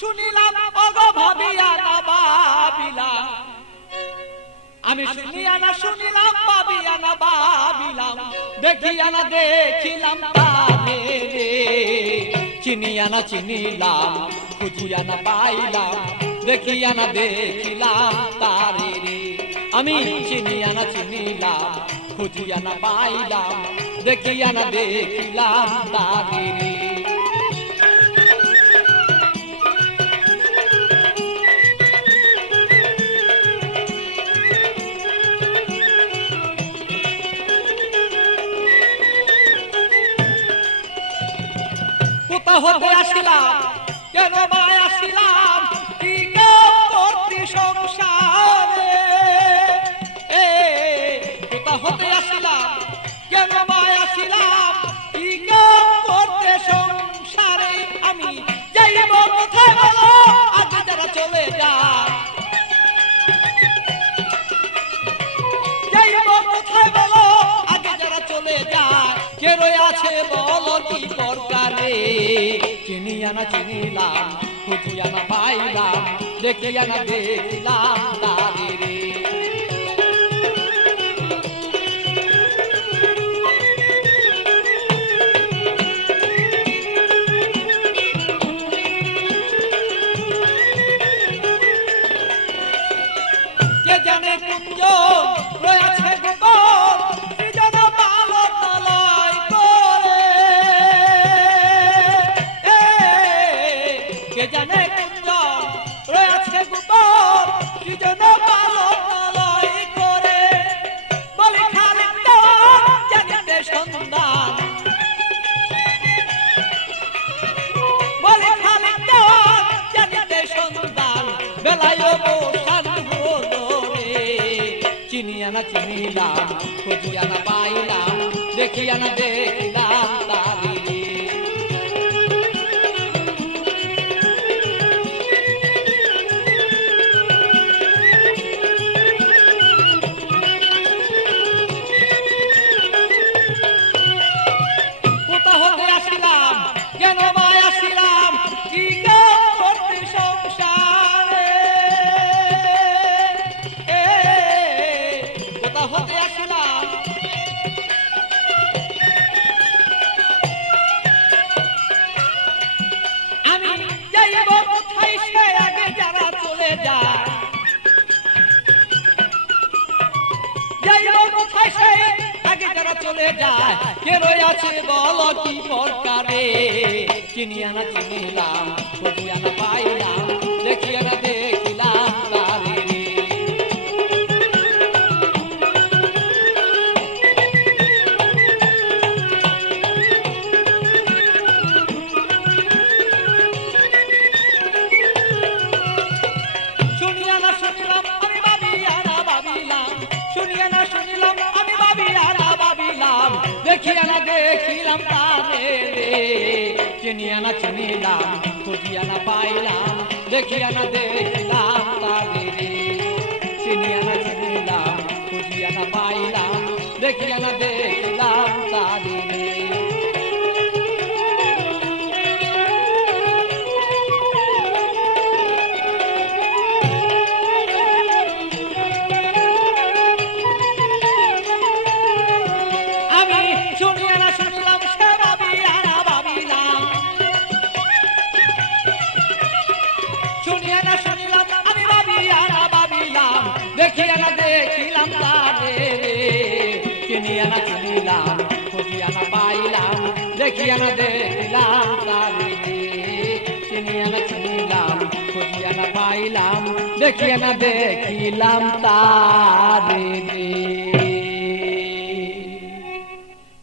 শুনিলাম ওগো ভাবিয়া না ভাবিলাম, আমি শুনিয়া না শুনিলাম ভাবিয়া না ভাবিলাম, দেখিয়া না দেখিলাম তারে রে। চিনিয়া না চিনিলাম, খুঁজিয়া না পাইলাম, দেখিয়া না দেখিলাম তারে রে। আমি চিনিয়া না চিনিলাম, খুঁজিয়া না পাইলাম, দেখিয়া না দেখিলাম তারে রে। কোথা হতে আসিলাম, কেন বা আসিলাম, কি করতে সংসারে। কোথা হতে আসিলাম, কেন বা আসিলাম, কি করতে সংসারে। আমি যাইব কোথায় বলো, আগে যারা চলে যায়। যাইব কোথায় বলো, আগে যারা চলে যায়। কে রয়ে আছে বলো কি দরকারে। চিনিয়া না চিনিলাম, খুঁজিয়া না পাইলাম, দেখিয়া না দেখিলাম তারে রে। কে জানে কুঞ্জ রয়েছে গোপন, সৃজন পালক লয় করে। কে জানে কুঞ্জ রয়েছে গোপন, সৃজন পালক লয় করে। বলি খালিক দেওয়ান জানিতে সন্ধান, বলি খালিক দেওয়ান জানিতে সন্ধান, বেলায় বসান হলো রে। চিনিয়া না চিনিলাম, খুঁজিয়া না পাইলাম, দেখিয়া না দেখিলাম তারে রে। কোথা হতে আসিলাম, কেন বা আসিলাম, কি করতে সংসারে। কোথা হতে আসিলাম, আমি যাইব কোথায় সে আগে যারা চলে যায়। যাইব কোথায় সে আগে যারা চলে যায়। কে রয়ে আছে বলো কি দরকারে। চিনিয়া না চিনিলাম, খুঁজিয়া না পাইলাম, দেখিয়া না দেখিলাম তারে রে। শুনিয়া না শুনিলাম, আমি ভাবিয়া না ভাবিলাম, শুনিয়া না শুনিলাম, আমি ভাবিয়া না ভাবিলাম, দেখিয়া না দেখিলাম তারে রে। চিনিয়া না চিনিলাম, খুঁজিয়া না পাইলাম, দেখিয়া না দেখিলাম তারে রে। চিনিয়া না চিনিলাম, খুঁজিয়া না পাইলাম, দেখিয়া না দেখিলাম তারে রে। আমি শুনিয়া না শুনিলাম, সে ভাবিয়া না ভাবিলাম, শুনিয়া না শুনিলাম, আমি ভাবিয়া না ভাবিলাম, দেখিয়া না দেখিলাম তারে রে। চিনিয়া না চিনিলাম, খুঁজিয়া না পাইলাম, দেখিয়া না দেখিলাম তারে রে। চিনিয়া না চিনিলাম, খুঁজিয়া না পাইলাম, দেখিয়া না দেখিলাম তারে রে।